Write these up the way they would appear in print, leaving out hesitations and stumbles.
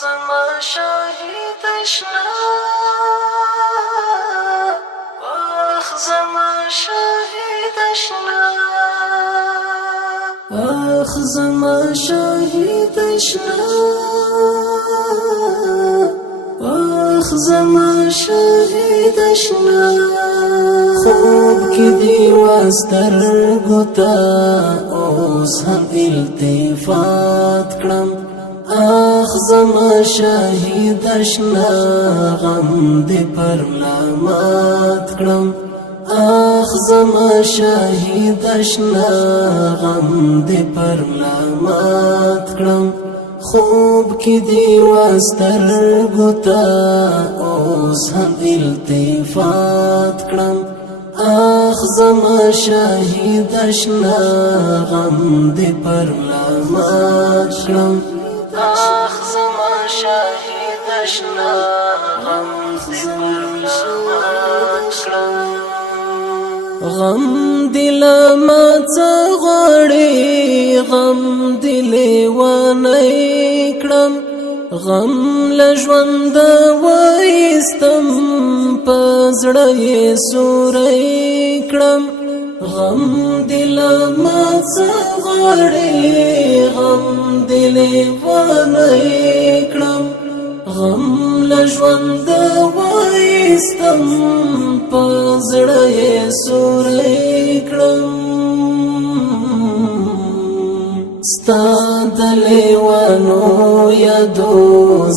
زما شاهد اشنا آخ زما شاهد اشنا آخ زما شاهد اشنا آخ زما شاهد اشنا خوب کی دی واستر گتا اوس هم التفات کړم آخ زما شاهد اشنا غم دی پر لامات کړم آخ زما شاهد اشنا غم دی پر لامات کړم خوب کی دی واستر گتا اوس هم التفات کړم آخ زما شاهد اشنا غم دی پر لامات کړم آخ زما شاهد اشنا غم دی پر لامات کړم غم دل ما څغړې غم دل ونی کړم غم لژوند وایستم پزړې سورې کړم غم دل ما څغړې غم دل ونی کړم غم لژوند وایستم پزړې سورې کړم ستا د لیوانو یادو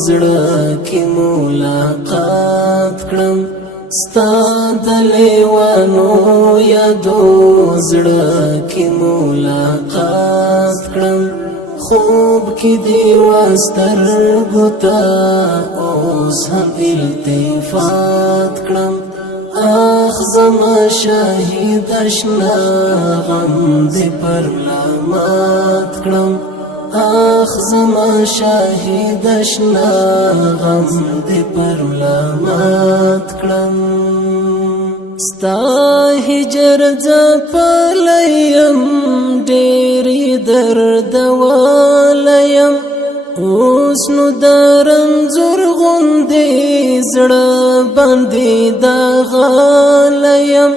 زړه کې ملاقات کړم ستا د لیوانو یادو زړه کې ملاقات کړم خوب کی دی واستر گتا اوس هم التفات کړم آخ زما شاهد اشنا غم دی پر لامات کړم آخ زما شاهد اشنا غم دی پر لامات کړم ستا هجر ځپلیم ډېرې درد والیم اوس نو درم زور غوندې زړه باندې دغالیم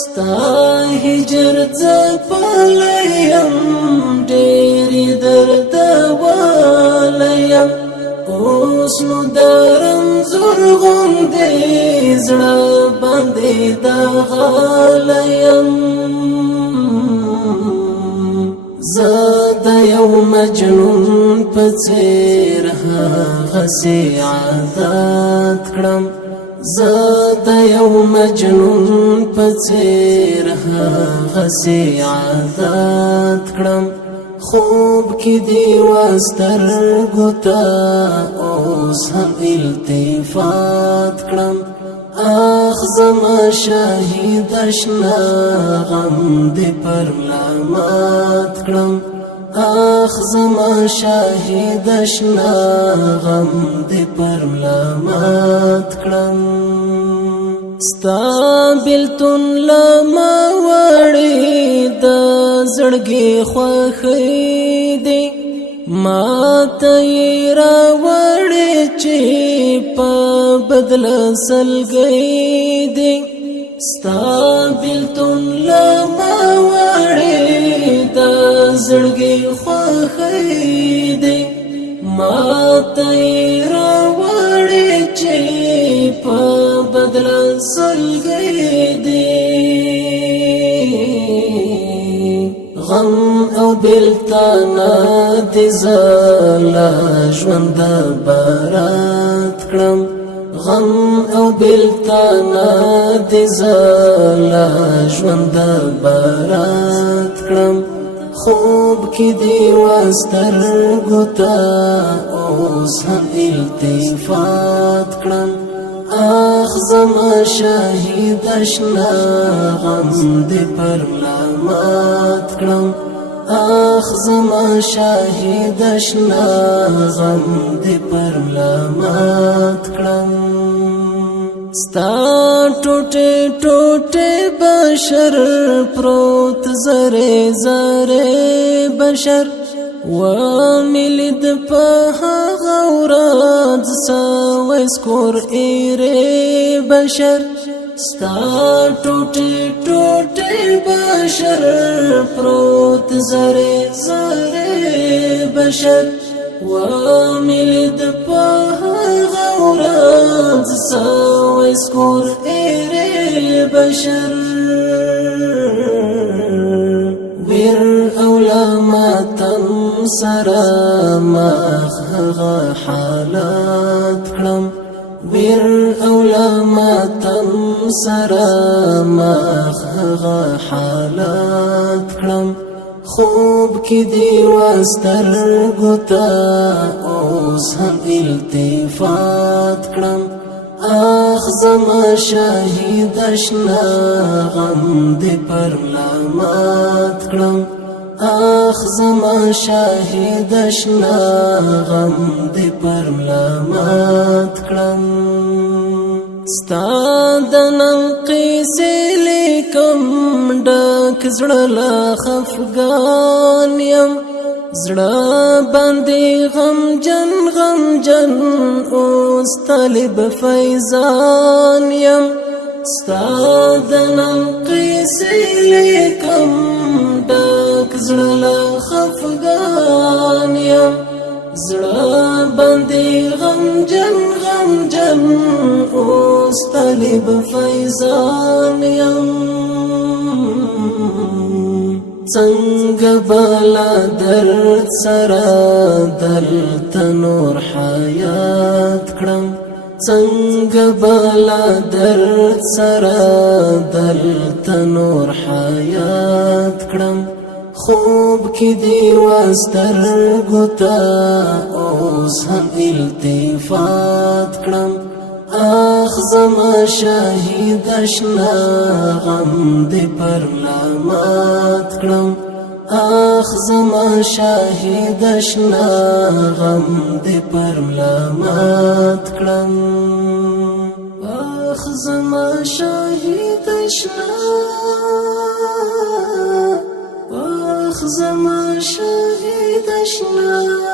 ستا هجر ځپلیم ډېرې درد والیم اوس نو درم زور غوندې زړه باندې دغالیم زاد یو مجنون په څېر هغسې عادت کړم زاد یو مجنون په څېر هغسې عادت کړم خوب کی دی واستر گتا اوس هم التفات کړم آخ زما شاهد اشنا غم دی پر لامات کړم آخ زما شاهد اشنا غم دی پر لامات کړم ستا بلتون لما وړې د زړګي خوښې دی ما ته یې راوړې چې په بدل سلګۍ دی ستا بلتون لما وړې د زړګي خوښې دی ما ته یې راوړې چې په بدل سلګۍ دی غم او بلتانا دی زالا ژوند بارات کړم غم او بلتانا دی زالا ژوند بارات کړم خوب کی دی واستر گتا اوس هم التفات کړم آخ زما شاهد اشنا غم دی پر لامات کړم آخ زما شاهد اشنا غم دی پر لامات کړم ستا ټوټه ټوټه بشر پروت زره زره بشر وملد په هغه ورځ سوی سکور ایرې بشر ستا ټوټې ټوټې بشر پروت زره زره بشر وملد په هغه ورځ سوی سکور ایرې بشر ویر اولا ماتن سرا مخ هغه حالات کړم ویر اولا ماتن سرا مخ هغه حالات کړم خوب کی دی واسترګو ته اوس هم التفات کړم آخ زما شهید اشنا غم دی پر لامات کړم آخ زما شهید اشنا غم دی پر لامات کړم ستا د نن قصې لیکم ډک زړه لا خفګان یم زړه باندې غمجن غمجن اوس طالب فیضان یم ستا د نن قصې لیکم ډک زړه لا خفګان یم زړه باندې غمجن غمجن اوس طالب فیضان یم څنګه بالا درد سره دلته نور حیات کړم څنګه بالا درد سره دلته نور حیات کړم خوب کی دی واسترګو ته اوس هم التفات کړم آخ زما شهید اشنا غم دی پر لامات کړم آخ زما شهید اشنا غم دی پر لامات کړم آخ زما شهید اشنا آخ زما شهید اشنا